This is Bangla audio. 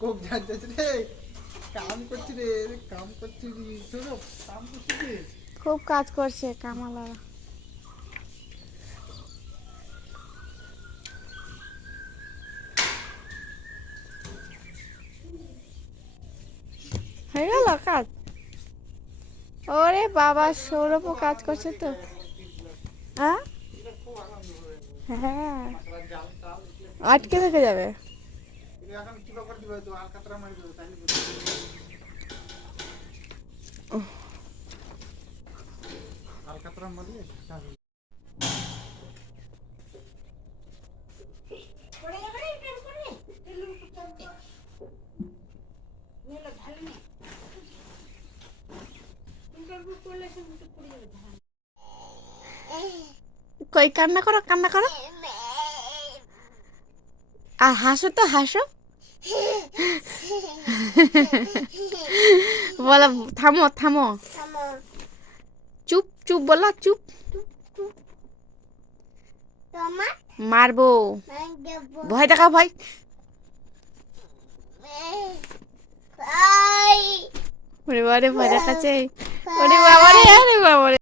খুব জানতেছ রে, কাম করছি রে, কাম করছি রে, শোনো কাম করছি রে। খুব কাজ করছে কামালা। হয়ে গেল কাজ? ওরে বাবা, সৌরভও কাজ করছে তো। হ্যাঁ, আটকে থেকে যাবে। এখন কি ব্যাপার দিবে, তো আলকাতরা মারি দেবে তাই আলকাতরা মারলে কই, কান্না করো, কান্না করো, আর হাসো তো, হাসো। বলো, থামো থামো, চুপ চুপ, বলো চুপ। মারবো, ভয় দেখাও, ভয়। ওরে বাবা রে, ভয় দেখাচ্ছে। ওরে বাবা রে, আরে বাবা রে।